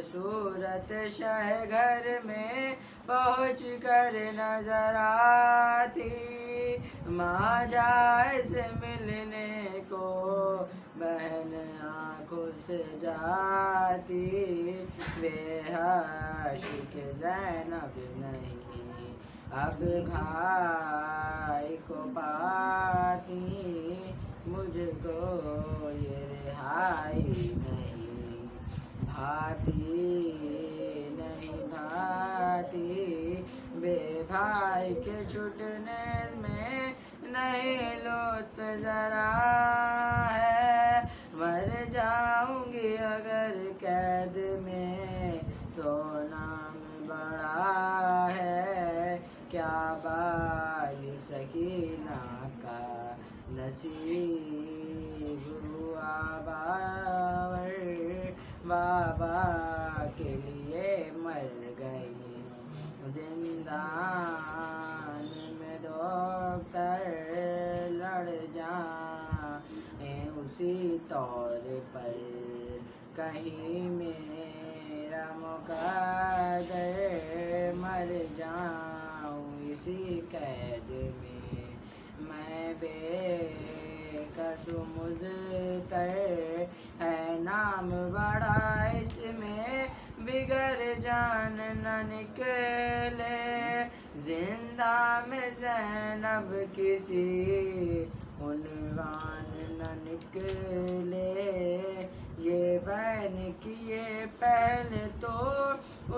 खूबसूरत शहर में पहुँच कर नजर आती, माँ जाए से मिलने को बहन आँखों से जाती। बेहश्क ज़ैनब नहीं अब भाई को पाती, मुझको ये रिहाई नहीं भाती, नहीं भाती। बेभाई के छूटने में नहीं लुत्फ जरा है, मर जाऊंगी अगर कैद में तो नाम बड़ा है। क्या बाली सकीना का नसीब हुआ बावर, बाबा के लिए मर गई जिंदान में डॉक्टर लड़ जाए उसी तौर पर, कहीं मेरा मुक़द्दर मर जाऊं इसी कैद में। मैं बेकस मुज़तर है नाम बड़ा इसमें, बिगर जान न निकले जिंदा में ज़ैनब किसी उन्वान न निकले। ये बहन किए पहले तो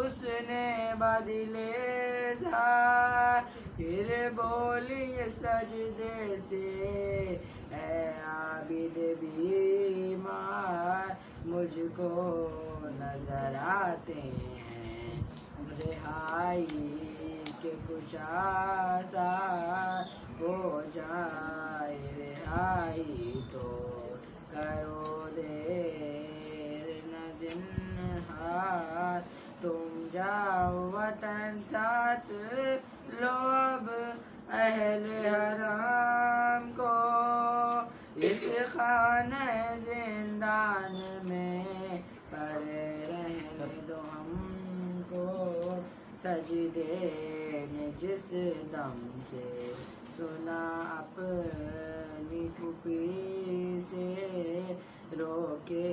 उसने बदले फिर बोली सजदे से ऐ आबिद बीमार, मुझको नजर आते हैं रिहाई के कुछ आसा हो जाए, रिहाई तो करो देर न जिन्हार, तुम जाओ वतन साथ लो अब अहले हराम को, इस खाने जिंदान में पड़े रहने दो हमको। सजदे में जिस दम से सुना अपनी फूफी से, रोके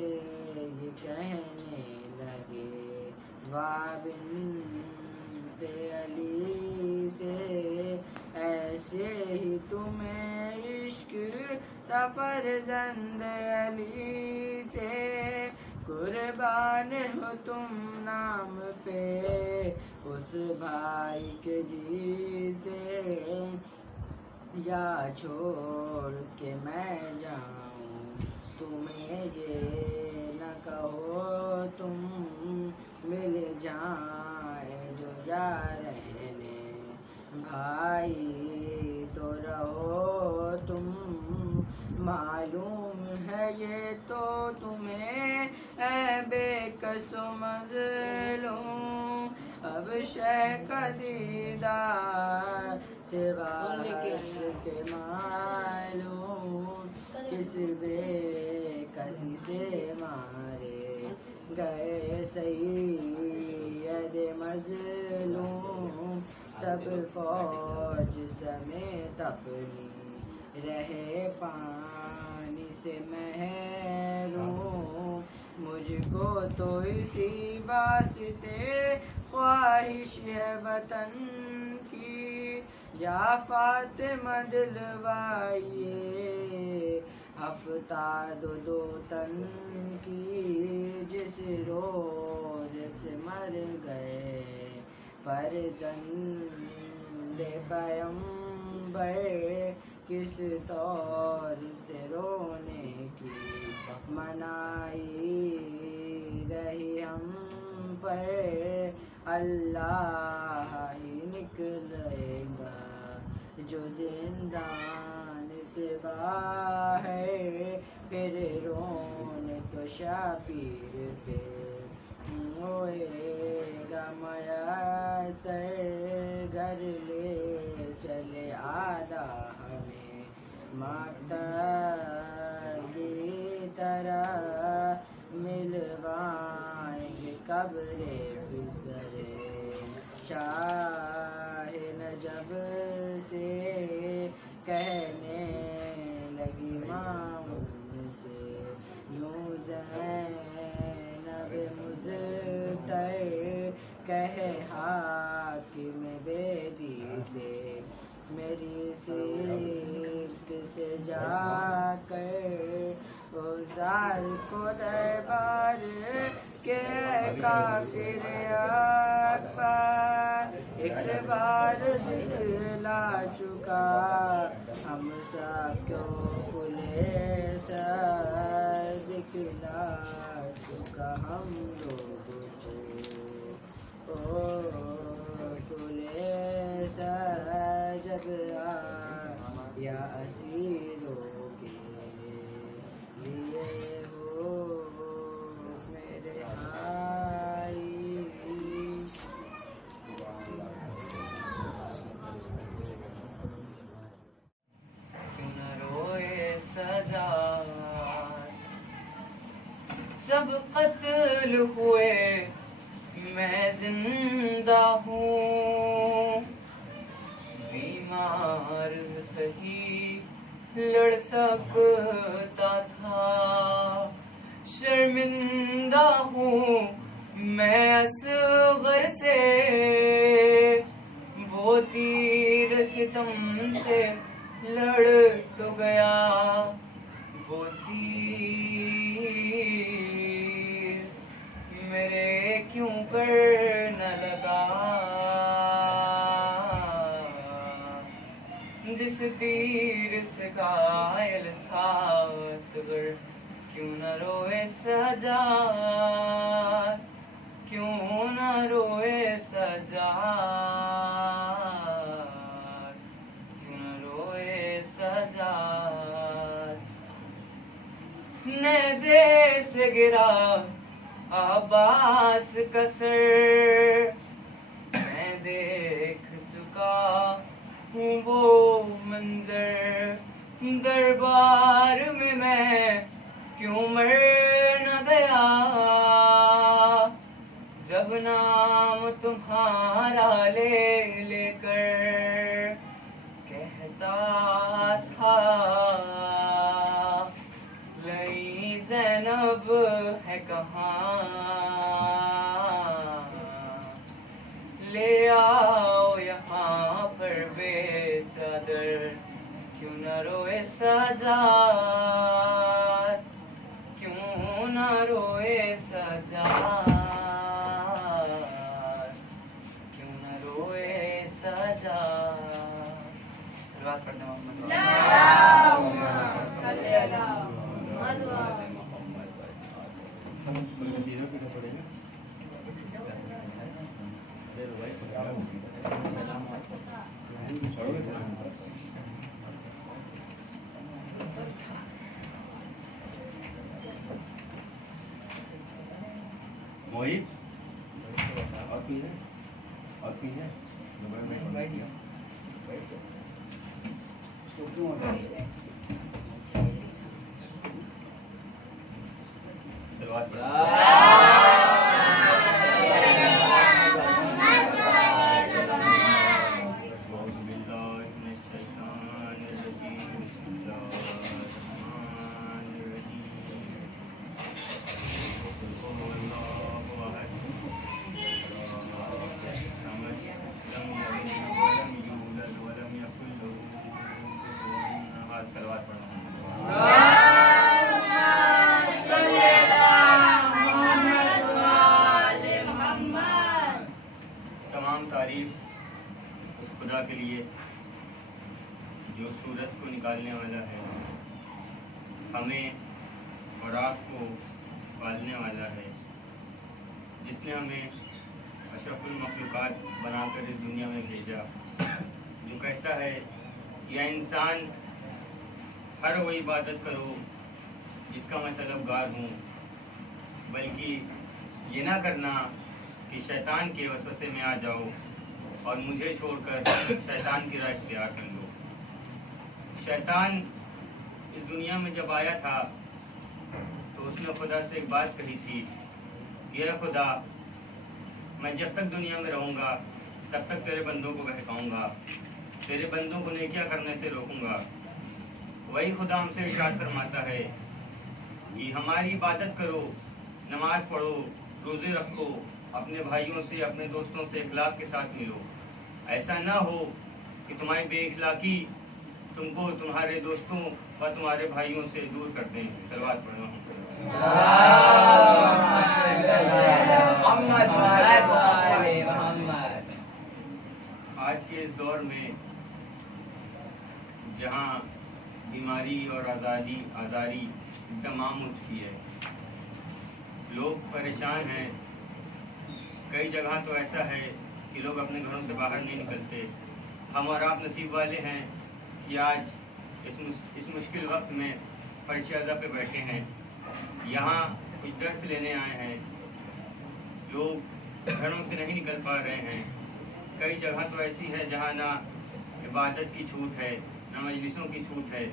ये कहने लगे वाह बिन्ते अली से, ऐसे ही तुम्हें इश्क था फर्जंद अली से, कुर्बान हो तुम नाम पे उस भाई के जी से, या छोड़ के मैं जाऊं तुम्हें ये न कहो तुम, मिल जाए जो जा रहने भाई तो रहो तुम। मालूम है ये तो तुम्हें ऐ बेकसो मज़लूम, अब शह का दीदार सिवा के मालूम, किस बेकसी से मारे गए सैयद मज़लूम, सब फौज समेत अपनी रहे पानी से महरूम, मुझको तो इसी वास्ते ख्वाहिश है वतन की, या फातिमा दिलवाइए हफ्ता दो तन की, जिस रोज से मर गए फर्जंद पैगंबर, किस तौर से रोने की मनाई रही हम पर, अल्लाह ही निकलेगा जो जिंदान से बाहर, फिर रोने तो शाबीर पे होएगा मयसर, घर ले चले आदा हमें माता की तरह, मिलवाएंगे अब्रे फिसरे शाह नजब से कहने लगी मामून से यूं ज़ैनब मुज़्तर कहे हाकिम बेदी से मेरी सिफ्त से जाकर उज़ार को दरबार के काफिर अकबर एक बार दिखला चुका हम सब क्यों खुले सर दिखला चुका हम लोग को ओ खुले सर जब या असीरों के लिए हो मेरे आई क्यों न रोए सजाद सब कत्ल हुए मैं जिंदा हूँ बीमार सही लड़ सकता था शर्मिंदा हूँ मैं असगर से वो तीर सितम से लड़ तो गया वो तीर मेरे क्यों कर न लगा जिस तीर से घायल था असगर क्यों न रोए सजाद क्यों न रोए सजाद क्यों न रोए सजाद नेज़े से गिरा अब्बास का सर मैं देख चुका हूँ वो मंजर दरबार में मैं क्यों मर न गया जब नाम तुम्हारा ले लेकर कहता था लई ज़ैनब है कहाँ ले आओ यहाँ पर बेचादर क्यों न रोए सजाद क्यों न रोए सजाद क्यों न रोए सजाद सलवात पढ़ने मोहित और पी है और पी है तारीफ उस खुदा के लिए जो सूरज को निकालने वाला है, हमें और आपको पालने वाला है, जिसने हमें अशरफुल मखलूक़ात बनाकर इस दुनिया में भेजा, जो कहता है या इंसान हर वो इबादत करो जिसका मैं तलबगार हूँ, बल्कि ये ना करना कि शैतान के वसवसे में आ जाओ और मुझे छोड़कर शैतान की राह इख्तियार कर लो। शैतान इस दुनिया में जब आया था तो उसने खुदा से एक बात कही थी, या खुदा मैं जब तक दुनिया में रहूँगा तब तक तेरे बंदों को बहकाऊँगा, तेरे बंदों को नेकियां करने से रोकूंगा। वही खुदा हमसे इरशाद फरमाता है कि हमारी इबादत करो, नमाज पढ़ो, रोज़े रखो, अपने भाइयों से, अपने दोस्तों से इखलाक के साथ मिलो। ऐसा ना हो कि तुम्हारी बेइखलाकी तुमको तुम्हारे दोस्तों व तुम्हारे भाइयों से दूर कर दें। सलवात पढ़ो। आज के इस दौर में जहाँ बीमारी और आज़ारी तमाम हो चुकी है, लोग परेशान हैं। कई जगह तो ऐसा है कि लोग अपने घरों से बाहर नहीं निकलते। हम और आप नसीब वाले हैं कि आज इस मुश्किल वक्त में फर्श अज़ा पे बैठे हैं, यहाँ कुछ दर्स लेने आए हैं। लोग घरों से नहीं निकल पा रहे हैं। कई जगह तो ऐसी है जहाँ ना इबादत की छूट है, ना मजलिसों की छूट है,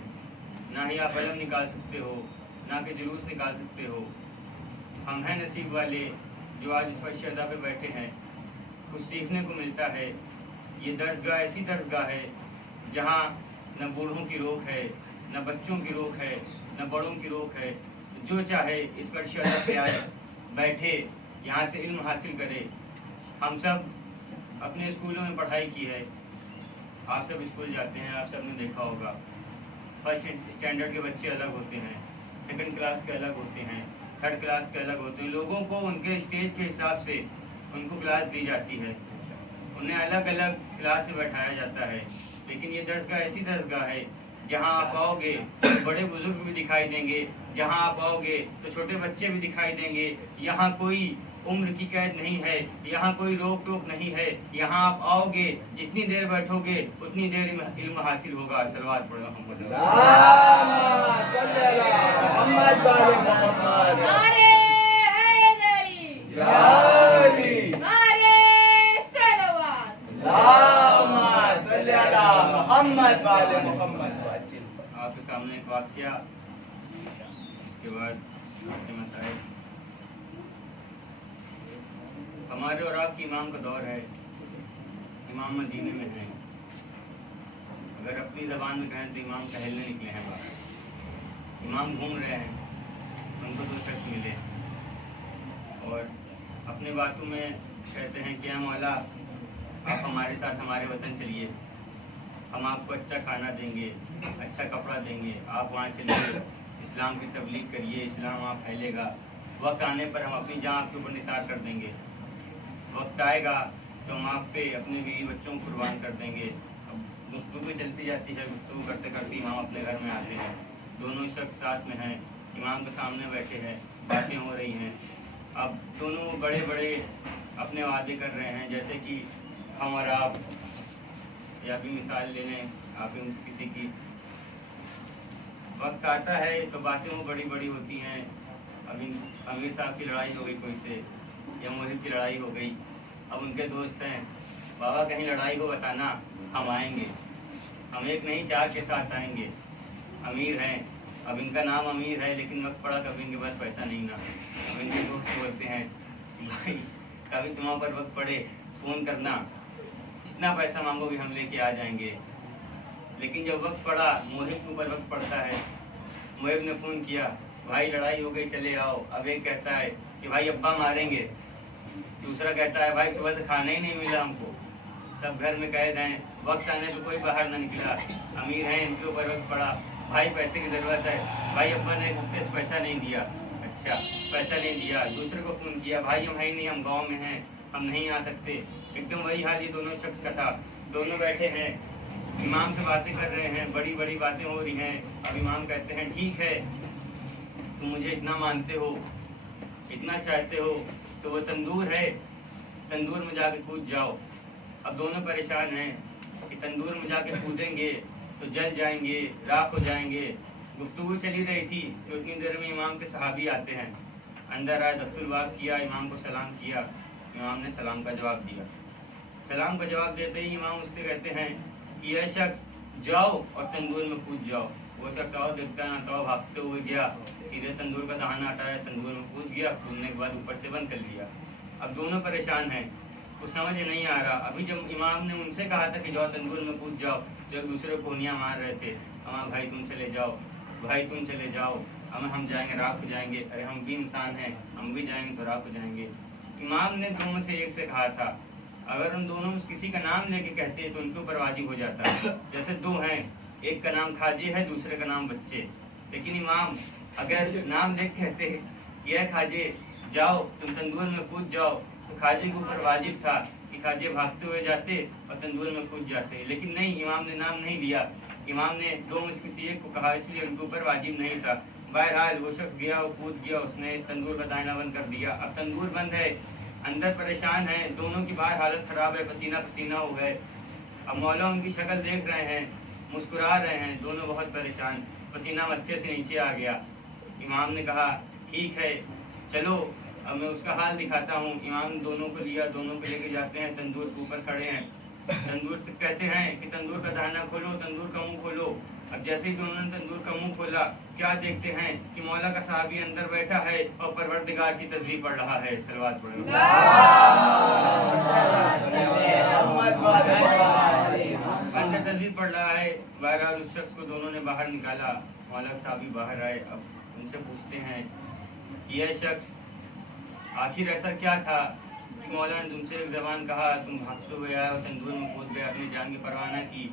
ना ही आप अलम निकाल सकते हो, ना कि जुलूस निकाल सकते हो। हम हैं नसीब वाले जो आज इस फर्श अज़ा पे बैठे हैं, कुछ सीखने को मिलता है। ये दर्सगाह ऐसी दर्सगाह है जहाँ न बूढ़ों की रोक है, न बच्चों की रोक है, न बड़ों की रोक है। जो चाहे इस फर्श अज़ा पे आए, बैठे, यहाँ से इल्म हासिल करे। हम सब अपने स्कूलों में पढ़ाई की है, आप सब स्कूल जाते हैं, आप सब ने देखा होगा। फर्स्ट स्टैंडर्ड के बच्चे अलग होते हैं, सेकंड क्लास के अलग होते हैं, थर्ड क्लास के अलग होते हैं। लोगों को उनके स्टेज के हिसाब से उनको क्लास दी जाती है, उन्हें अलग अलग क्लास में बैठाया जाता है। लेकिन ये दर्सगाह ऐसी दर्सगाह है जहाँ आप आओगे तो बड़े बुजुर्ग भी दिखाई देंगे, जहाँ आप आओगे तो छोटे बच्चे भी दिखाई देंगे। यहाँ कोई उम्र की कैद नहीं है, यहाँ कोई रोक टोक नहीं है। यहाँ आप आओगे, जितनी देर बैठोगे उतनी देर इल्म हासिल होगा। सलवात पढ़ो। आपके सामने एक वाक़या, उसके बाद आपके मसाइल। हमारे और आपकी इमाम का दौर है, इमाम मदीने में है। अगर अपनी ज़बान में कहें तो इमाम टहलने निकले हैं बाहर, इमाम घूम रहे हैं। उनको दो शख्स मिले और अपनी बातों में कहते हैं कि मौला, आप हमारे साथ हमारे वतन चलिए, हम आपको अच्छा खाना देंगे, अच्छा कपड़ा देंगे, आप वहाँ चलिए, इस्लाम की तबलीग करिए, इस्लाम वहाँ फैलेगा। वक्त आने पर हम अपनी जान आपके ऊपर निसार कर देंगे। वक्त आएगा तो हम आप पे अपने बीवी बच्चों को कुर्बान कर देंगे। अब गुफ्तगू चलती जाती है, गुफ्तगू करते करते इमाम अपने घर में आते हैं। दोनों शख्स साथ में हैं, इमाम के सामने बैठे हैं, बातें हो रही हैं। अब दोनों बड़े बड़े अपने वादे कर रहे हैं, जैसे कि हम और आप, या भी मिसाल ले लें आप ही किसी की। वक्त आता है तो बातें वो बड़ी बड़ी होती हैं। अभी अमीर साहब की लड़ाई हो गई कोई से, या मोहित की लड़ाई हो गई। अब उनके दोस्त हैं, बाबा कहीं लड़ाई हो बताना, हम आएंगे, हम एक नहीं चार के साथ आएंगे। अमीर हैं, अब इनका नाम अमीर है, लेकिन वक्त पड़ा कभी इनके पास पैसा नहीं ना। अब इनके दोस्त बोलते हैं, भाई कभी तुम्हारे पर वक्त पड़े फ़ोन करना, जितना पैसा मांगोगे हम लेके आ जाएंगे। लेकिन जब वक्त पड़ा, मोहित के ऊपर वक्त पड़ता है, मोहित ने फ़ोन किया, भाई लड़ाई हो गई चले आओ। अब एक कहता है कि भाई अब्बा मारेंगे, दूसरा कहता है भाई सुबह से खाना ही नहीं मिला हमको, सब घर में कैद हैं, वक्त आने पे कोई बाहर ना निकला। अमीर हैं, इनके ऊपर वक्त पड़ा, भाई पैसे की ज़रूरत है, भाई अब्बा ने हफ्ते से पैसा नहीं दिया। अच्छा पैसा नहीं दिया, दूसरे को फ़ोन किया, भाई हम है नहीं, हम गाँव में हैं, हम नहीं आ सकते। एकदम वही हाल ये दोनों शख्स का था। दोनों बैठे हैं, इमाम से बातें कर रहे हैं, बड़ी बड़ी बातें हो रही हैं। अब इमाम कहते हैं ठीक है, तुम मुझे इतना मानते हो, इतना चाहते हो, तो वो तंदूर है, तंदूर में जाके कूद जाओ। अब दोनों परेशान हैं कि तंदूर में जाके कूदेंगे तो जल जाएंगे, राख हो जाएंगे। गुफ्तगू चली रही थी तो उतनी देर में इमाम के सहाबी आते हैं, अंदर आए, दस्तुल वाक़ किया, इमाम को सलाम किया। इमाम ने सलाम का जवाब दिया। सलाम का जवाब देते ही इमाम उससे कहते हैं कि यह शख्स जाओ और तंदूर में कूद जाओ। वो शख्स आओ देखता है तो भागते हुए गया, सीधे तंदूर का दहाना हटाया, तंदूर में कूद गया, कूदने के बाद ऊपर से बंद कर लिया। अब दोनों परेशान हैं, कुछ समझ नहीं आ रहा। अभी जब इमाम ने उनसे कहा था कि जाओ तंदूर में कूद जाओ, जो एक दूसरे को कोहनियाँ मार रहे थे, हाँ भाई तुम चले जाओ, भाई तुम चले जाओ, हम जाएंगे राख हो जाएंगे। अरे हम भी इंसान हैं, हम भी जाएंगे तो राख हो जाएंगे। इमाम ने दोनों से एक से कहा था, अगर उन दोनों में किसी का नाम लेके कहते तो उनके ऊपर वाजिब हो जाता है। जैसे दो हैं, एक का नाम खाजे है, दूसरे का नाम बच्चे, लेकिन इमाम अगर नाम लेके कहते यह खाजे जाओ तुम तंदूर में कूद जाओ, तो खाजे के ऊपर वाजिब था कि खाजे भागते हुए जाते और तंदूर में कूद जाते, लेकिन नहीं, इमाम ने नाम नहीं लिया। इमाम ने दो में से किसी एक को कहा, इसलिए उनके ऊपर वाजिब नहीं था। बहरहाल वो शख्स गया, वो कूद गया, उसने तंदूर का दायना बंद कर दिया। अब तंदूर बंद है, अंदर परेशान है, दोनों की बाहर हालत खराब है, पसीना पसीना हो गए। अब मौला उनकी शक्ल देख रहे हैं, मुस्कुरा रहे हैं, दोनों बहुत परेशान, पसीना मत्थे से नीचे आ गया। इमाम ने कहा ठीक है चलो अब मैं उसका हाल दिखाता हूँ। इमाम ने दोनों को लिया, दोनों को लेके जाते हैं, तंदूर के ऊपर खड़े हैं। तंदूर से कहते हैं कि तंदूर का दाना खोलो, तंदूर का मुंह खोलो। अब जैसे ही दोनों ने तंदूर का मुंह खोला, क्या देखते हैं कि मौला का साहबी अंदर बैठा है और परवरदिगार की तस्बीह पढ़ रहा है। सलवात पढ़ो, अंदर तस्बीह पढ़ रहा है। बहरहाल उस शख्स को दोनों ने बाहर निकाला, मौला का साहबी बाहर आए। अब उनसे पूछते हैं कि यह शख्स आखिर ऐसा क्या था कि मौला ने तुमसे एक ज़बान कहा, तुम भागते हुए आए और तंदूर में कूद गए, अपनी जान की परवाह न की।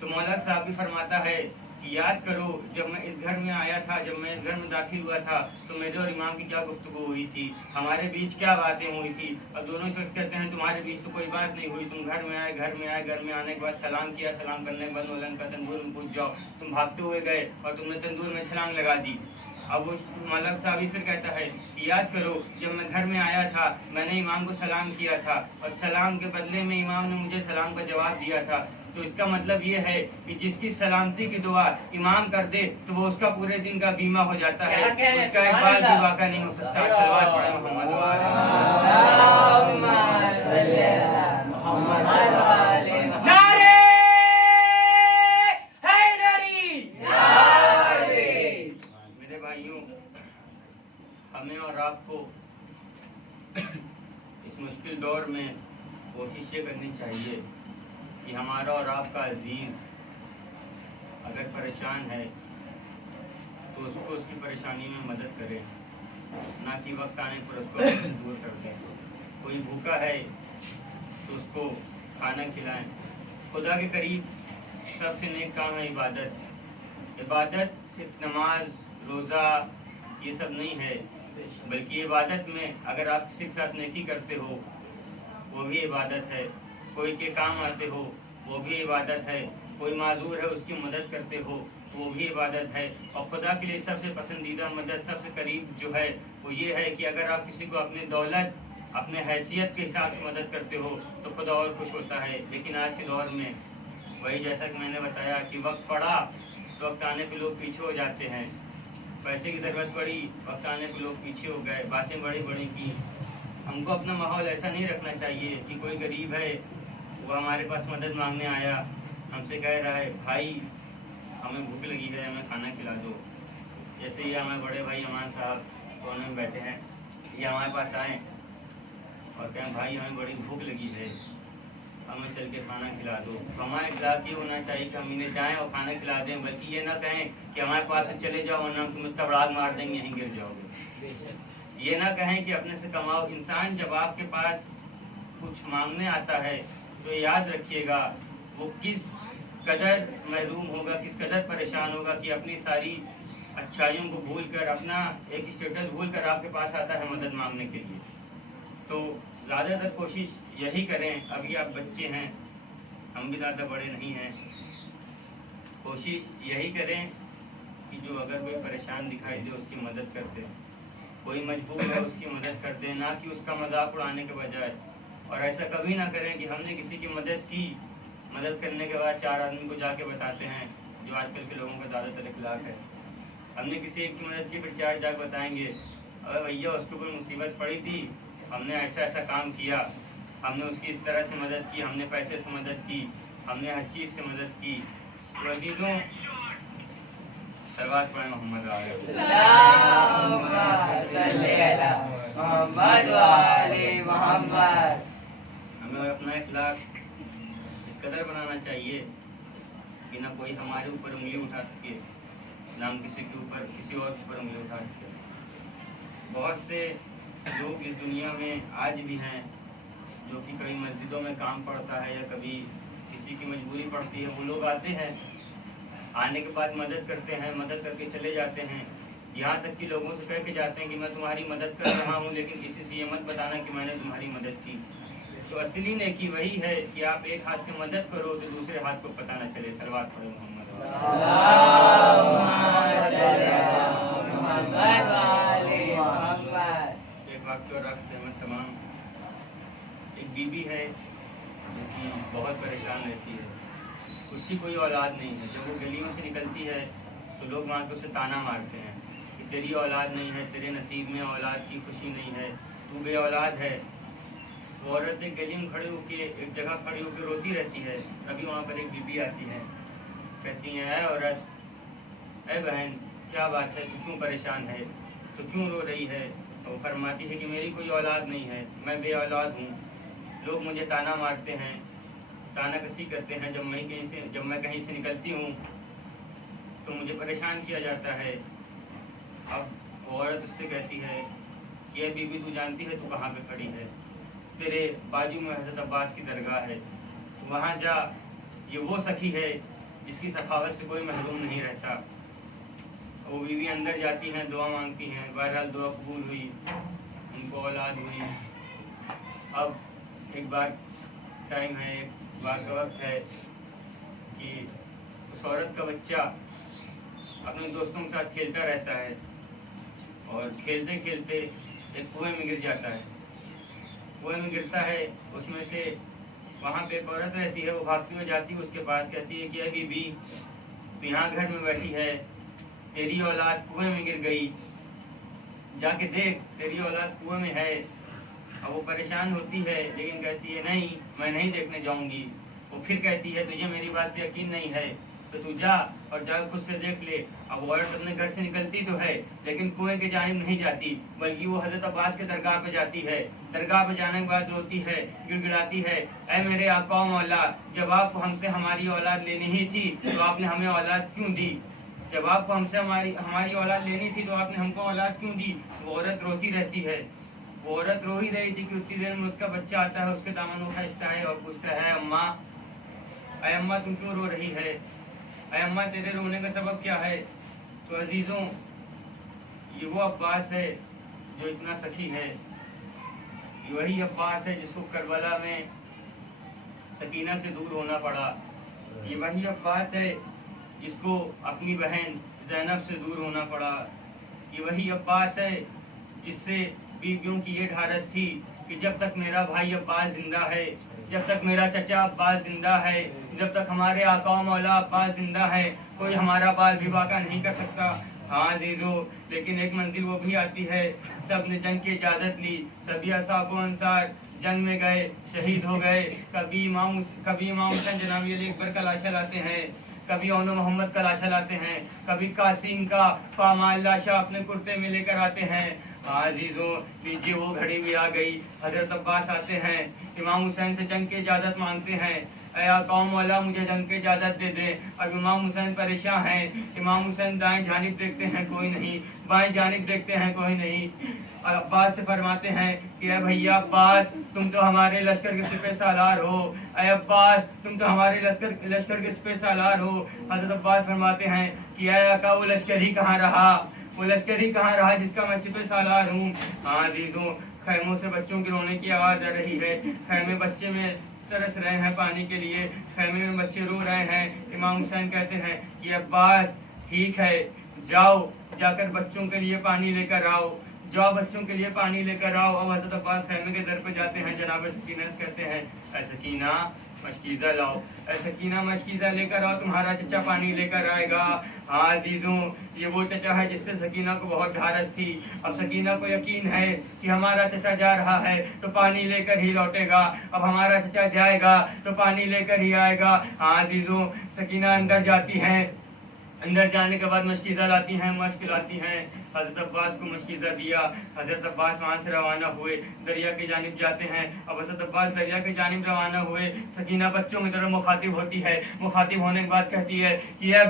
तो मौला साहब भी फरमाता है कि याद करो जब मैं इस घर में आया था, जब मैं इस घर में दाखिल हुआ था, तो मेरे और इमाम की क्या गुफ्तगू हुई थी, हमारे बीच क्या बातें हुई थी। और दोनों शख्स कहते हैं तुम्हारे बीच तो कोई बात नहीं हुई, तुम घर में आए, घर में आने के बाद सलाम किया, सलाम करने के बाद मौला का तंदूर में कूद जाओ, तुम भागते हुए गए और तुमने तंदूर में छलांग लगा दी। अब वो मलक साहब फिर कहता है कि याद करो जब मैं घर में आया था, मैंने इमाम को सलाम किया था और सलाम के बदले में इमाम ने मुझे सलाम का जवाब दिया था। तो इसका मतलब ये है कि जिसकी सलामती की दुआ इमाम कर दे तो वो उसका पूरे दिन का बीमा हो जाता है, उसका एक बाल भी वाक़ा नहीं हो सकता। सलवात पढ़े मोहम्मद हमें और आपको इस मुश्किल दौर में कोशिश ये करनी चाहिए कि हमारा और आपका अजीज़ अगर परेशान है तो उसको उसकी परेशानी में मदद करें, ना कि वक्त आने पर उसको दूर कर दें। कोई भूखा है तो उसको खाना खिलाएं। खुदा के करीब सबसे नेक काम है इबादत। इबादत सिर्फ नमाज रोज़ा ये सब नहीं है, बल्कि इबादत में अगर आप किसी के साथ नेकी करते हो वो भी इबादत है, कोई के काम आते हो वो भी इबादत है, कोई माजूर है उसकी मदद करते हो वो भी इबादत है। और खुदा के लिए सबसे पसंदीदा मदद, सबसे करीब जो है वो ये है कि अगर आप किसी को अपनी दौलत, अपने हैसियत के हिसाब से मदद करते हो तो खुदा और खुश होता है। लेकिन आज के दौर में वही जैसा कि मैंने बताया कि वक्त पड़ा तो वक्त आने पर लोग पीछे हो जाते हैं, पैसे की ज़रूरत पड़ी, वक्त आने पर लोग पीछे हो गए, बातें बड़ी बड़ी की। हमको अपना माहौल ऐसा नहीं रखना चाहिए कि कोई गरीब है वो हमारे पास मदद मांगने आया, हमसे कह रहा है भाई हमें भूख लगी है, हमें खाना खिला दो। जैसे ये हमारे बड़े भाई अमान साहब कोने में बैठे हैं, ये हमारे पास आए और कहें भाई हमें बड़ी भूख लगी है, हमें चल के खाना खिला दो। तो हमारा इखलाक ये होना चाहिए कि हम इन्हें जाएँ और खाना खिला दें, बल्कि ये ना कहें कि हमारे पास से चले जाओ वरना हम तुम्हें तबड़ाद मार देंगे, यहीं गिर जाओगे। ये ना कहें कि अपने से कमाओ। इंसान जब आपके पास कुछ मांगने आता है तो याद रखिएगा वो किस कदर महरूम होगा, किस कदर परेशान होगा कि अपनी सारी अच्छाइयों को भूल कर, अपना एक स्टेटस भूल कर आपके पास आता है मदद मांगने के लिए। तो ज़्यादातर कोशिश यही करें, अभी आप बच्चे हैं, हम भी ज़्यादा बड़े नहीं हैं, कोशिश यही करें कि जो अगर कोई परेशान दिखाई दे उसकी मदद कर दें, कोई मजबूर है उसकी मदद कर दें, ना कि उसका मजाक उड़ाने के बजाय। और ऐसा कभी ना करें कि हमने किसी की मदद की, मदद करने के बाद 4 आदमी को जाके बताते हैं, जो आजकल के लोगों का ज़्यादातर इखलाक है। हमने किसी एक की मदद की फिर 4 जाके बताएंगे अरे भैया उसको कोई मुसीबत पड़ी थी, हमने ऐसा ऐसा काम किया, हमने उसकी इस तरह से मदद की, हमने पैसे से मदद की, हमने हर चीज़ से मदद की। तो अजीज़ों सलवात पढ़े मोहम्मद। मोहम्मद वाले मोहम्मद। हमें अपना इखलाक इस कदर बनाना चाहिए कि ना कोई हमारे ऊपर उंगली उठा सके, ना हम किसी के ऊपर किसी और के ऊपर उंगली उठा सके। बहुत से लोग इस दुनिया में आज भी हैं जो कि कभी मस्जिदों में काम पड़ता है या कभी किसी की मजबूरी पड़ती है, वो लोग आते हैं, आने के बाद मदद करते हैं, मदद करके चले जाते हैं। यहाँ तक कि लोगों से कह के जाते हैं कि मैं तुम्हारी मदद कर रहा हूँ, लेकिन किसी से ये मत बताना कि मैंने तुम्हारी मदद की। तो असली नेकी वही है कि आप एक हाथ से मदद करो तो दूसरे हाथ को पता न चले। सलवात पढ़ो मोहम्मद। एक वक्त और रख तमाम एक बीबी है जो कि बहुत परेशान रहती है, उसकी कोई औलाद नहीं है। जब वो गलियों से निकलती है तो लोग वहाँ पे उसे ताना मारते हैं कि तेरी औलाद नहीं है, तेरे नसीब में औलाद की खुशी नहीं है, तू बे औलाद है। वो औरत एक गली में खड़े होकर एक जगह खड़ी होकर रोती रहती है। तभी वहाँ पर एक बीबी आती है, कहती है ऐ औरत, ऐ बहन, क्या बात है, तू क्यों परेशान है, तू क्यों रो रही है? तो वो फरमाती है कि मेरी कोई औलाद नहीं है, मैं बे औलाद हूँ। लोग मुझे ताना मारते हैं, ताना कसी करते हैं। जब मैं कहीं से निकलती हूँ तो मुझे परेशान किया जाता है। अब वो औरत उससे कहती है कि ये बीबी, तू जानती है तू कहाँ पे खड़ी है? तेरे बाजू में हज़रत अब्बास की दरगाह है, वहाँ जा। ये वो सखी है जिसकी सखावत से कोई महरूम नहीं रहता। वो बीवी अंदर जाती हैं, दुआ मांगती हैं। बहरहाल दुआ कबूल हुई, उनको औलाद हुई। अब एक बार टाइम है, एक बार का वक्त है कि उस औरत का बच्चा अपने दोस्तों के साथ खेलता रहता है और खेलते खेलते एक कुएं में गिर जाता है। कुएं में गिरता है, उसमें से वहाँ पे एक औरत रहती है, वो भागती हुई जाती है उसके पास, कहती है कि अरे बीबी, तू यहाँ घर में बैठी है, तेरी औलाद कुएं में गिर गई, जाके देख, तेरी औलाद कुएं में है। अब वो परेशान होती है लेकिन कहती है नहीं, मैं नहीं देखने जाऊंगी। वो फिर कहती है तुझे मेरी बात पे यकीन नहीं है तो तू जा और जा खुद से देख ले। अब औरत अपने घर से निकलती तो है लेकिन कुएं के जानिब नहीं जाती, बल्कि वो हजरत अब्बास के दरगाह पे जाती है। दरगाह पे जाने के बाद रोती है, गिड़गिड़ाती है, ऐ मेरे आका मौला, जब आपको हमसे हमारी औलाद लेनी ही थी तो आपने हमें औलाद क्यों दी? जब आपको हमसे हमारी औलाद लेनी थी तो आपने हमको औलाद क्यों दी? वो औरत रोती रहती है। वो औरत रो ही रही थी कि उतनी देर में उसका बच्चा आता है, उसके दामन को खींचता है और पूछता है अम्मा, अय अम्मा तुम क्यों रो रही है? अय अम्मा तेरे रोने का सबब क्या है? तो अजीजों, ये वो अब्बास है जो इतना सखी है। वही अब्बास है जिसको करबला में सकीना से दूर होना पड़ा। ये वही अब्बास है जिसको अपनी बहन ज़ैनब से दूर होना पड़ा। ये वही अब्बास है जिससे बीवियों की ये ढारस थी कि जब तक मेरा भाई अब्बास जिंदा है, जब तक मेरा चचा अब्बास जिंदा है, जब तक हमारे आका मौला अब्बास जिंदा है, कोई हमारा बाल भी बाका नहीं कर सकता। हाँ अजीजों, लेकिन एक मंजिल वो भी आती है, सब ने जंग की इजाज़त ली, सभी असहाब व अंसार जंग में गए, शहीद हो गए। कभी इमाम हुसैन जनाबी अली अकबर का लाशा लाते हैं, कभी ओनो मोहम्मद का लाशा लाते हैं, कभी कासिम का पामाल लाशा अपने कुर्ते में लेकर आते हैं। अजीजों, लीजिए वो घड़ी भी आ गई। हजरत अब्बास आते हैं, इमाम हुसैन से जंग की इजाज़त मांगते हैं, ऐ कौम वाला मुझे जंग की इजाज़त दे दे। अब इमाम हुसैन परेशान हैं। इमाम हुसैन दाएं जानिब देखते हैं, कोई नहीं, बाएं जानिब देखते हैं, कोई नहीं। अब्बास से फरमाते हैं कि अरे भैया अब्बास, तुम तो हमारे लश्कर के सिपह सालार हो। अरे अब्बास, तुम तो हमारे लश्कर के सिपह सालार हो। हजरत अब्बास फरमाते हैं कि अरे आका, वो लश्कर ही कहाँ रहा, वो लश्कर ही कहाँ रहा जिसका मैं सिपह सालार हूँ। हाँ अजीजों, खैमों से बच्चों के रोने की आवाज़ आ रही है। खैमे बच्चे में तरस रहे हैं पानी के लिए, खैमे में बच्चे रो रहे हैं। इमाम हुसैन कहते हैं कि अब्बास ठीक है, जाओ जाकर बच्चों के लिए पानी लेकर आओ, जाओ बच्चों के लिए पानी लेकर आओ। और हज़रत अब्बास खैमे के दर पर जाते हैं। जनाब सकीना से कहते हैं, ऐ सकीना मशकीज़ा लाओ, ऐ सकीना मशकीज़ा लेकर आओ, तुम्हारा चचा पानी लेकर आएगा। हाँ अजीजों, ये वो चचा है जिससे सकीना को बहुत ढारस थी। अब सकीना को यकीन है कि हमारा चचा जा रहा है तो पानी लेकर ही लौटेगा, अब हमारा चचा जाएगा तो पानी लेकर ही आएगा। हाँ अजीजों, सकीना अंदर जाती हैं, अंदर जाने के बाद मशकीज़ा लाती हैं, मश्क लाती हैं। हज़रत अब्बास को मशकीज़ा दिया। हज़रत अब्बास वहाँ से रवाना हुए, दरिया की जानिब जाते हैं। अब हज़रत अब्बास दरिया की जानिब रवाना हुए। सकीना बच्चों की तरफ मुखातिब होती है। मुखातिब होने के बाद कहती है कि ऐ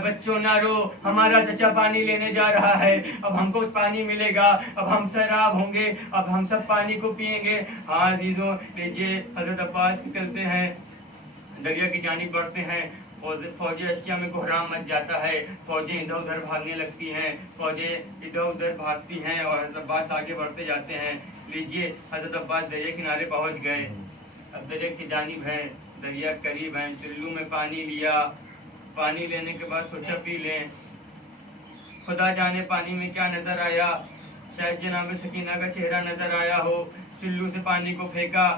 बच्चों ना रो, हमारा चचा पानी लेने जा रहा है, अब हमको पानी मिलेगा, अब हम सैराब होंगे, अब हम सब पानी को पिएंगे। हाँ अजीजों, लीजिए हज़रत अब्बास निकलते हैं, दरिया की जानिब बढ़ते हैं। फौजी अशिया में कोहराम मच जाता है। फौजें इधर उधर भागने लगती हैं, फौजें इधर उधर भागती हैं और हज़रत अब्बास आगे बढ़ते जाते हैं। लीजिए हज़रत अब्बास दरिया किनारे पहुंच गए। अब दरिया की जानिब हैं, दरिया करीब हैं। चुल्लू में पानी लिया, पानी लेने के बाद सोचा पी लें। खुदा जाने पानी में क्या नजर आया, शायद जनाब सकीना का चेहरा नजर आया हो। चुल्लू से पानी को फेंका,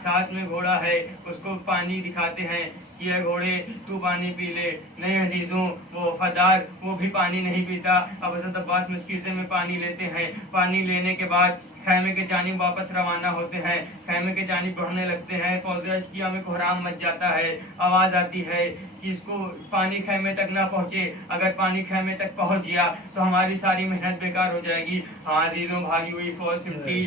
साथ में घोड़ा है, उसको पानी दिखाते हैं कि ये घोड़े तू पानी पी ले। नहीं अजीजों, वो वफादार, वो भी पानी नहीं पीता। अब हज़रत अब्बास मुश्किल में पानी लेते हैं। पानी लेने के बाद खैमे के जानिब वापस रवाना होते हैं। खैमे के जानिब बढ़ने लगते हैं। फौज अश्किया में कोहराम मच जाता है। आवाज़ आती है कि इसको पानी खैमे तक ना पहुँचे, अगर पानी खैमे तक पहुँच गया तो हमारी सारी मेहनत बेकार हो जाएगी। हाँ अजीजों, भागी हुई फौज सिमटी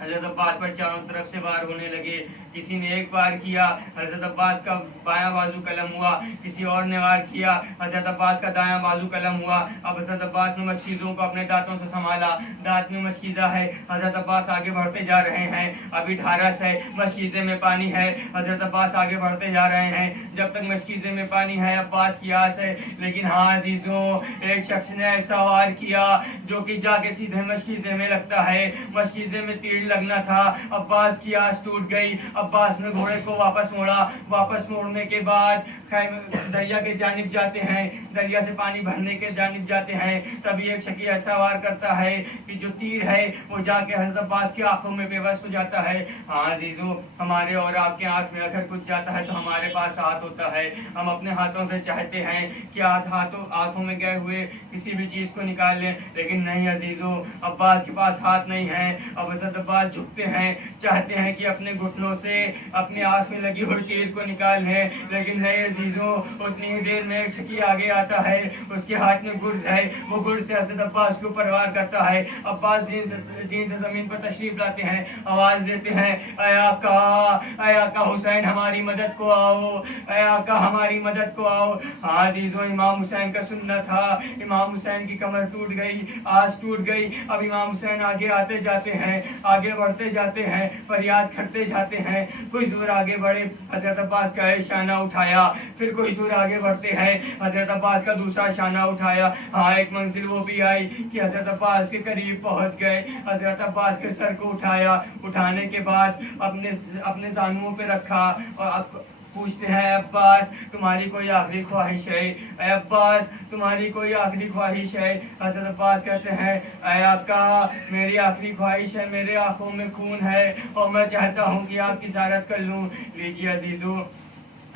हज़रत अब्बास पर चारों तरफ से वार होने लगे। किसी ने एक वार किया, हज़रत अब्बास का बायां बाजू कलम हुआ। किसी और ने वार किया, हज़रत अब्बास का दायां बाजू कलम हुआ। अब हज़रत अब्बास ने मशकीज़ों को अपने दांतों से संभाला। दांत में मशकीज़ा है। हज़रत अब्बास आगे बढ़ते जा रहे हैं। अभी ढारस है, मशकीज़े में पानी है। हज़रत अब्बास आगे बढ़ते जा रहे हैं। जब तक मशकीज़े में पानी है अब्बास की आस है। लेकिन हाँ अजीजों, एक शख्स ने ऐसा वार किया जो कि जाके सीधे मशकीज़े में लगता है। मशकीज़े में तीर लगना था। अब्बास की आस टूट गई। अब्बास ने घोड़े को वापस मोड़ा। वापस मोड़ने के बाद दरिया के जानिब जाते हैं। दरिया से पानी भरने के जानिब जाते हैं। तभी एक शकी ऐसा वार करता है कि जो तीर है वो जाके हज़रत अब्बास की आंखों में बेबस हो जाता है। हाँ अजीजों, हमारे और आपके आंख में अगर कुछ जाता है तो हमारे पास हाथ होता है। हम अपने हाथों से चाहते हैं कि आंखों में गए हुए किसी भी चीज को निकाल लें, लेकिन नहीं अजीजों, अब्बास के पास हाथ नहीं है। अब हज़रत अब्बास झुकते हैं, चाहते हैं कि अपने घुटनों से अपनी आंख में लगी हुई तीर को निकाल लें, लेकिन नहीं अजीजों, उतनी ही देर में एक शकी आगे आता है। उसके हाथ में गुर्ज है। वो गुर्ज से हज़रत अब्बास के ऊपर वार करता है। अब्बास जीन से जमीन पर तशरीफ लाते हैं, आवाज देते हैं, ऐ आका हुसैन हमारी मदद को आओ, ऐ आका हमारी मदद को आओ। हाँ अजीजों, इमाम हुसैन का सुनना था। इमाम हुसैन की कमर टूट गई, आस टूट गई। अब इमाम हुसैन आगे आते जाते हैं, आगे बढ़ते जाते हैं, फरियाद करते जाते हैं। कुछ दूर आगे बढ़े, हज़रत अब्बास का एक शाना उठाया। फिर कुछ दूर आगे बढ़ते हैं, हज़रत अब्बास का दूसरा शाना उठाया। हाँ, एक मंजिल वो भी आई कि हज़रत अब्बास के करीब पहुंच गए। हज़रत अब्बास के सर को उठाया। उठाने के बाद अपने जानुओं पे रखा और पूछते हैं, अब्बास तुम्हारी कोई आखिरी ख्वाहिश है? अब्बास तुम्हारी कोई आखिरी ख्वाहिश है? हज़रत अब्बास कहते हैं, ऐ आका मेरी आखिरी ख्वाहिश है, मेरे आंखों में खून है और मैं चाहता हूँ कि आपकी ज़ियारत कर लूँ। लीजिए अजीजों,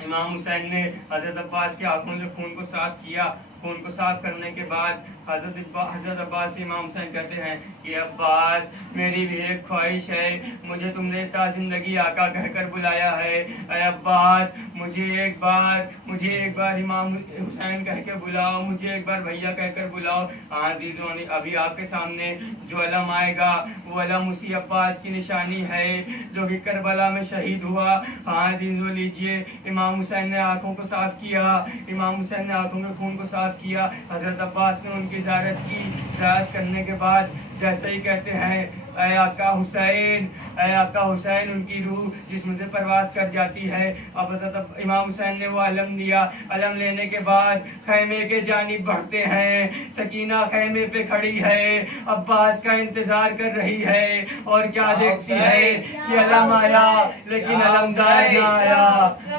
इमाम हुसैन ने हज़रत अब्बास की आंखों से खून को साफ किया। खून को साफ करने के बाद हज़रत अब्बास से इमाम हुसैन कहते हैं कि अब्बास मेरी भी एक ख्वाहिश है, मुझे तुमने ता जिंदगी आका कहकर बुलाया है। ऐ अब्बास मुझे एक बार इमाम हुसैन कह के बुलाओ, मुझे एक बार भैया कहकर बुलाओ। हाँ अजीजों, अभी आपके सामने जो अलम आएगा वो अलम उसी अब्बास की निशानी है जो कि करबला में शहीद हुआ। हाँ अजीजों, लीजिए, इमाम हुसैन ने आंखों को साफ किया। इमाम हुसैन ने आंखों के खून को साफ किया। हज़रत अब्बास ने उनकी ज़ियारत की। ज़ियारत करने के बाद जैसे ही कहते हैं, ऐ आका हुसैन, ऐ आका हुसैन, उनकी रूह जिस्म से परवास कर जाती है। अब हज़रत इमाम हुसैन ने वो अलम लिया। अलम लेने के बाद खैमे के जानिब बढ़ते हैं। सकीना खैमे पे खड़ी है, अब्बास का इंतजार कर रही है और क्या देखती है कि अलम आया लेकिन अलमदार ना आया।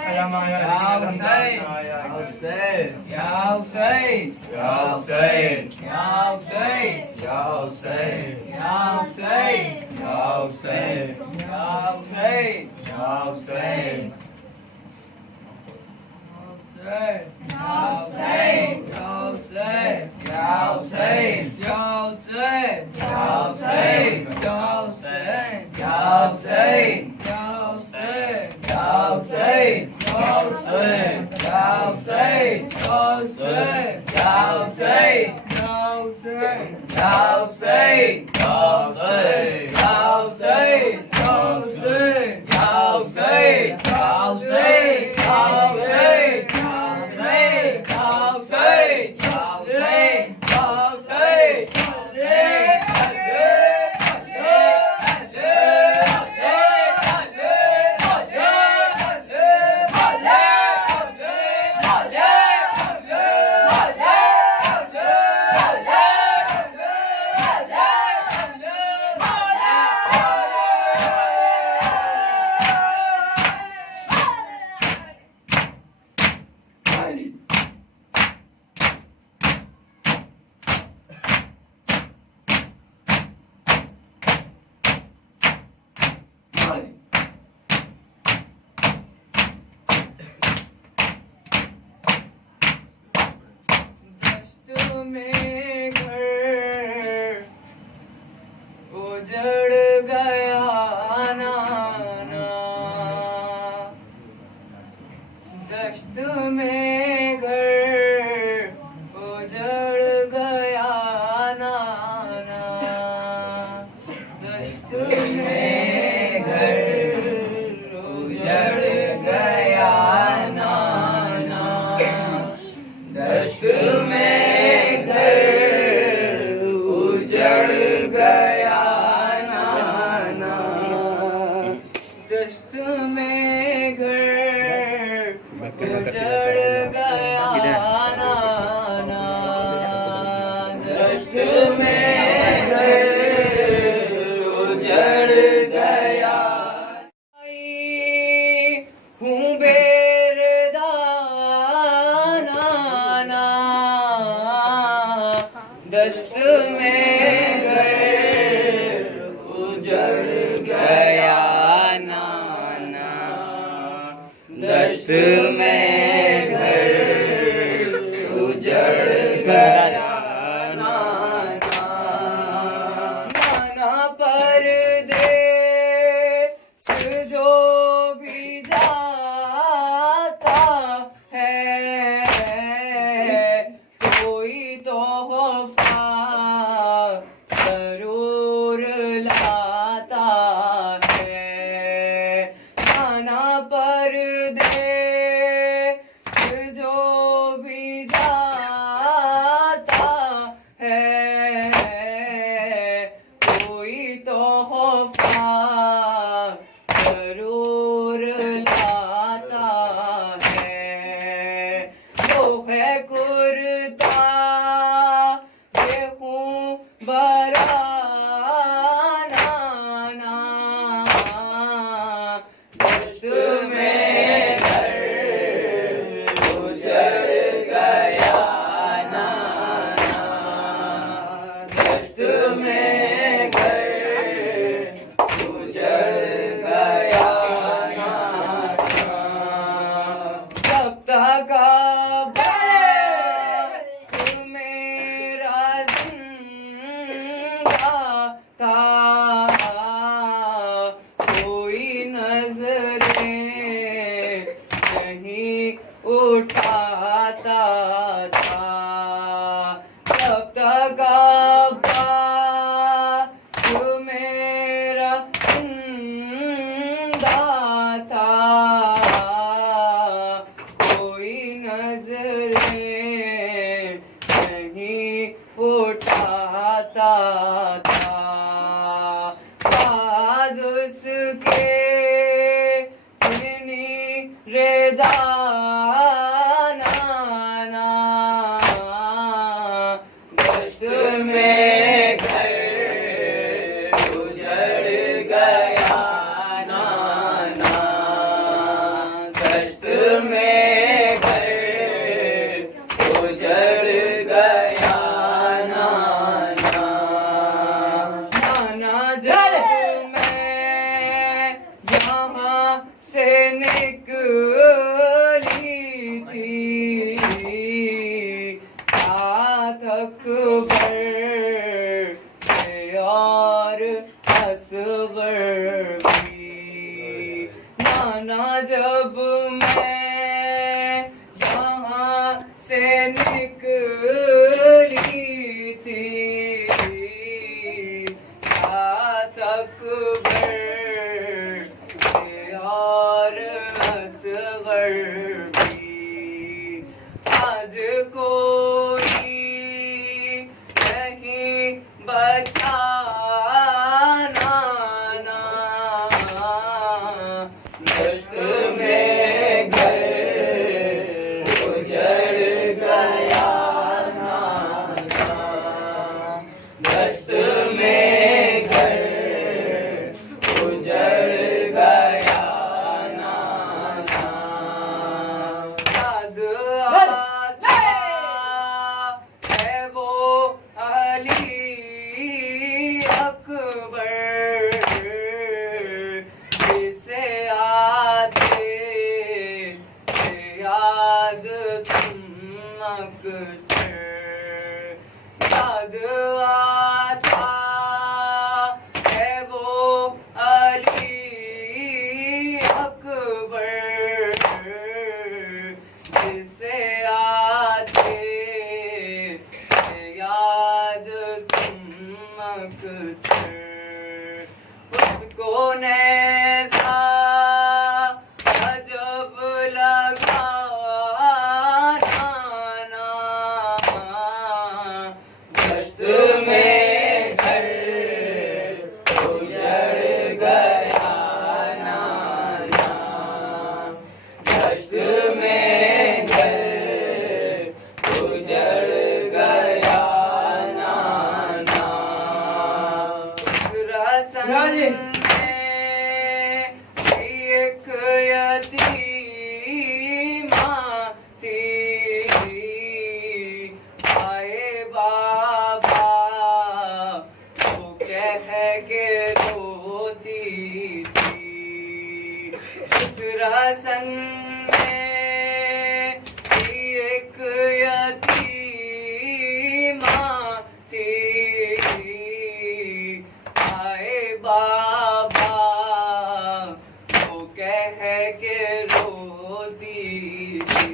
अलम आया लेकिन अलमदार ना आया। या हुसैन, या हुसैन, या हुसैन, या हुसैन, या हुसैन, या हुसैन, या हुसैन, या हुसैन। Hussein. में घर उजड़ गया नाना, दश्त में घर उजड़ गया नाना, दश्त में घर उजड़ गया नाना, दश्त में दश्त में घर उजड़ गया नाना, दश्त में घर उजड़ गया। हूँ बेरदा नाना, दश्त में घर उजड़ गया नाना, दश्त में घर उजड़ गया नाना, नाना परदेस जो भी जाता है, कोई तोहफा जरूर लाता है। नाना परदेस जो भी जाता है, कोई तोहफा जरूर लाता है। वो है कुर्ता देखूं बरा नाना, दश्त में घर उजड़ गया नाना, दश्त में घर उजड़ गया नाना। जब तक मेरा जिंदा था, कोई नजरें नहीं उठाता था। जब तक मेरा जिंदा था, कोई नजरें नहीं उठाता था। बाद उसके सीने रेदा नाना, दश्त में घर उजड़ गया नाना, दश्त में घर उजड़ गया नाना। नाना जब मैं यहाँ से निकली थी, साथ अकबर और असगर भी। नाना जब मैं यहाँ से याद आता है वो अली अकबर जिसे आते याद तुम अक्सर उसको नैज़ा अजब लगा नाना दश्त में घर उजड़ गया नाना दश्त में घर उजड़ गया नाना रसन एक यतीमा थी आए बाबा वो कह के रोती थी उस रसन में एक यतीमा थी आए बाबा वो कह के रोती थी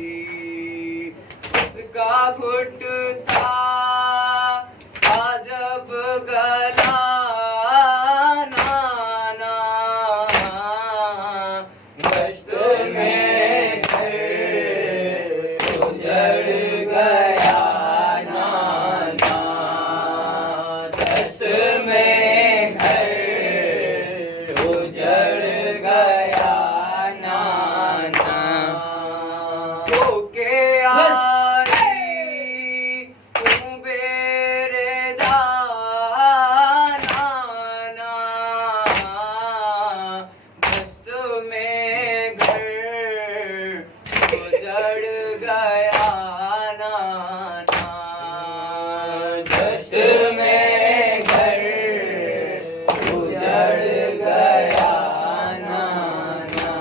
उसका घुटता था जब गला नाना दश्त में घर उजड़ गया नाना दश्त में घर उजड़ गया नाना होके आई तू बेरेदा नाना दश्त में घर उजड़ गया नाना दश्त में घर उजड़ गया नाना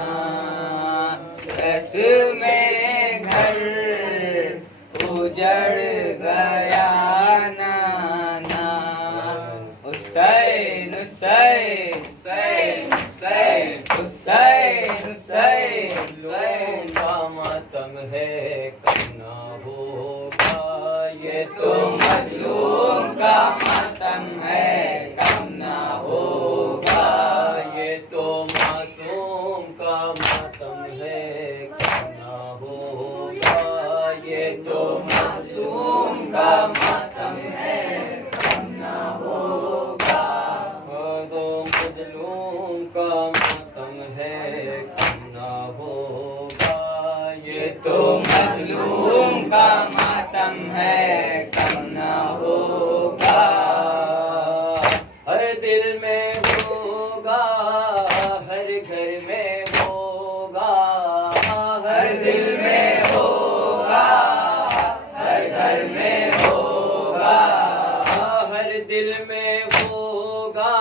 दश्त में घर उजड़ गया नाना हुसैन हुसैन हुसैन हुसैन हुसैन हुसैन हुसैन का मातम है करना होगा ये तो मजलूम का मातम है करना होगा ये तो मासूम का मातम है करना होगा ये तो मासूम का मातम है करना होगा तो मजलूम का मातम है करना होगा ये तो मजलूम का मातम है करना होगा हर दिल में होगा हर घर में होगा हर दिल में होगा हर घर में होगा हर दिल में होगा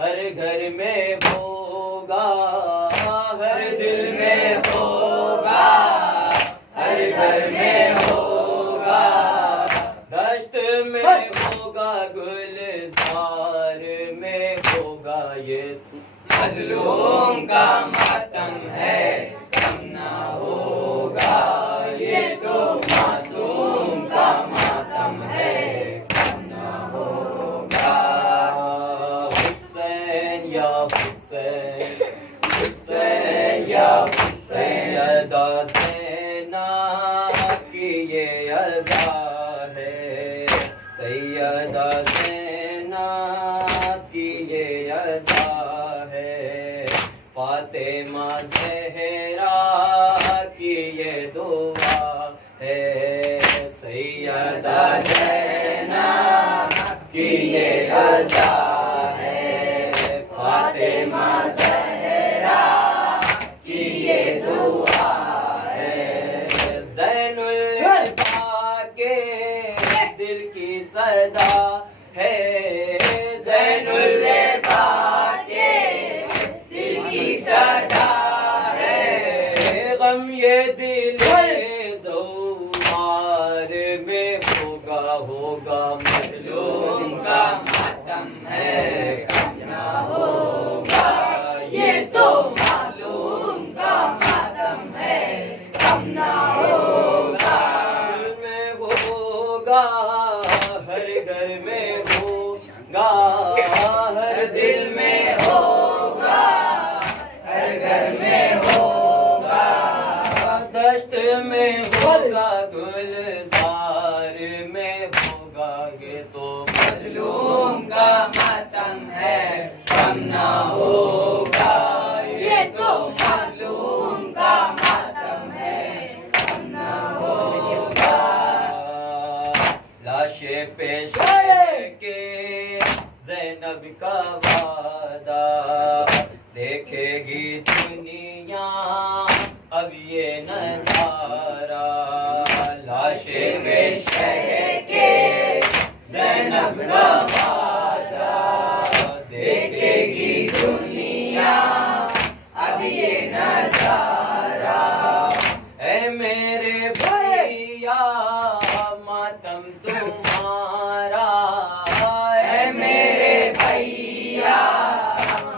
हर घर में होगा हर दिल में होगा हर घर में होगा दश्त में होगा गुलजार में होगा ये मजलूम का मातम है करना होगा ये तो मासूम का मातम है करना होगा हुसैन या हुसैन हुसैन या हुसैन अदा ज़ैना की ये अदा है सैयदा ज़ैना की ये अदा है फातिमा ज़हरा की ये दुआ है सैयदा ज़ैना की ये अदा है फातिमा ज़हरा की ये दुआ है ज़ैनुल अबा के दिल की सदा है ज़ैनुल अबा के दिल की सदा है गम ये दिल ज़ौवार में होगा मजलूम का मातम है, कम ना होगा। ये तो मासूम का मातम है, कम ना होगा। दिल में होगा, हर घर में होगा, हर दिल में होगा, हर घर में होगा। दश्त में होगा, गुलजार में होगा, ये तो मजलूम का मातम है, कम ना होगा। ये तो मासूम का मातम है, कम ना होगा। लाशे पेश के ज़ैनब का वादा, देखेगी दुनिया अब ये नजारा। लाशे पेश के ज़ैनब का वादा, देखेगी दुनिया अब ये नजारा। ऐ मेरे भैया मातम तुम्हारा, ऐ मेरे भैया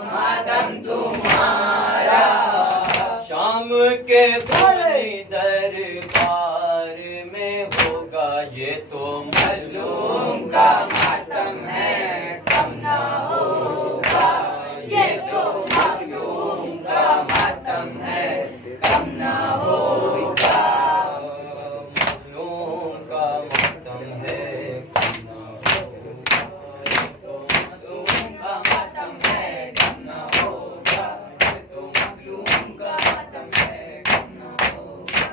मातम तुम्हारा। शाम के बड़े दरबार में होगा, ये तो मजलूम का मातम है, कम ना होगा। ये तो मासूम का मातम है, कम ना होगा। मजलूम का मातम है, कम ना होगा। ये तो मजलूम का मातम है, कम ना होगा। ये तो मजलूम का मातम है, कम ना होगा।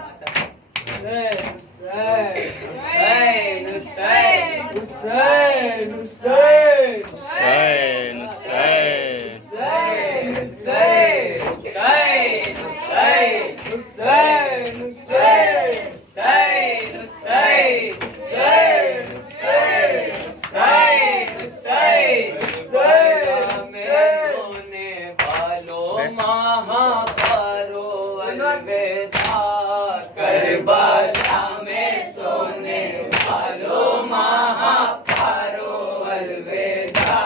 करबला में सोने वालों महापारो अलविदा।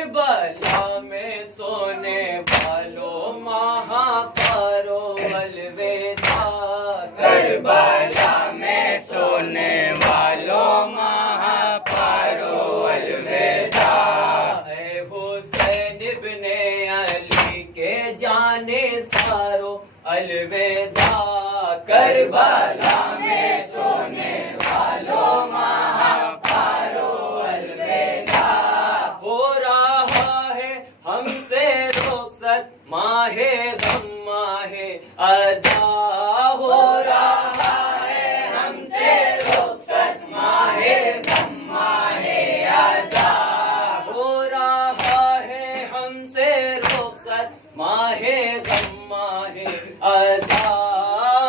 करबला में सोने वालों महापारो अलविदा। करबला में सोने वालों महापारो अलविदा। ऐ हुसैन इब्ने अली के जाने सारो अलविदा। करबला में सोने वालों महापारो अलविदा। हो रहा है हमसे रुखसत माहे गम माहे अज़ा। हो रहा है हमसे रुखसत माहे गम माहे अज़ा। हो रहा है हमसे रुखसत माहे गम माहे अज़ा।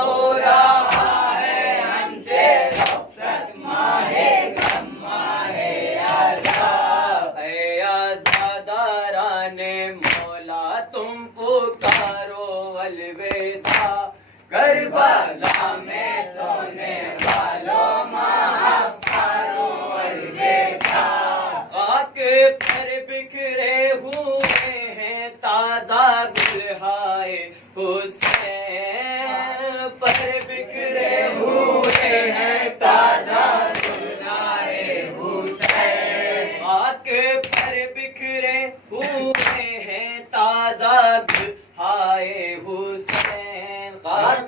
हो रहा है हमसे रुखसत माहे गम माहे अज़ा। ऐ आज़ादाराने मौला तुम पुकारो अलविदा। करबला में सोने वालों महापारो अलविदा। खाक पर बिखरे हुए हैं ताज़ा गुलहाए हुसैन। पर बिखरे हुए हैं ताज़ा गुलहाए हुसैन। खाक पर बिखरे हुए हैं ताज़ा गुलहाए हुसैन। खाक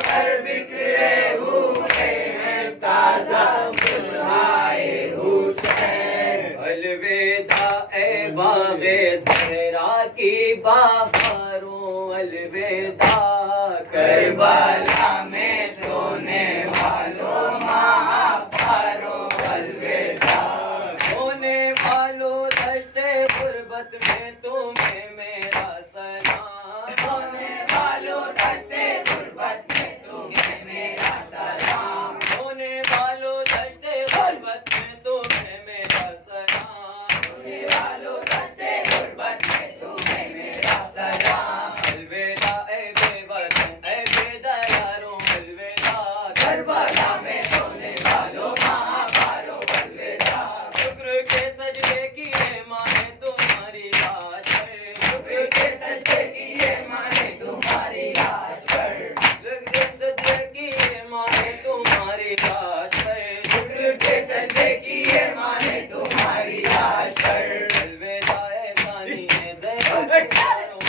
पर बिखरे हुए हैं ताज़ा गुलहाए हुसैन। अलविदा ए बाबे ज़हरा की बहारों अलविदा। करबला में सोने वालों महापारो अलविदा। सोने वालों दश्ते गुर्बत में तुम्हें मेरा सलाम। सोने वालों दस्ते गुर्बत में तुम्हें मेरा सलाम। सोने वालों दश्ते गुर्बत में तुम्हें मेरा सलाम। सोने वालों दस्ते गुर्बत में तुम्हें मेरा सलाम। अलविदा ए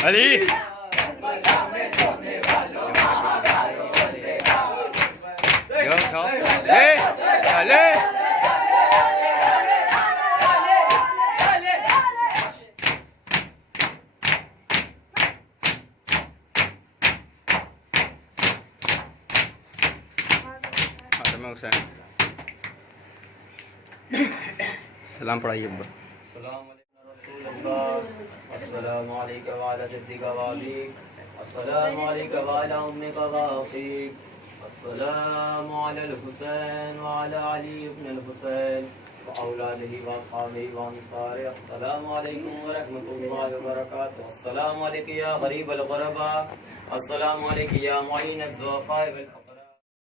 अली यो उठाओ ले चले हुसैन सलाम पढ़ाइए अब्बा। अस्सलामु अलैका व अला जद्दिका व अबीक, अस्सलामु अलैका व अला उम्मिका व अखीक, अस्सलामु अलल हुसैन व अला अली इब्न अल हुसैन व औलादिही व अस्हाबिही व अंसारिही। अस्सलामु अलैकुम व रहमतुल्लाहि व बरकातुहू। अस्सलामु अलैका या गरीब अल गुरबा, अस्सलामु अलैका या मुईन अद-दुआफा।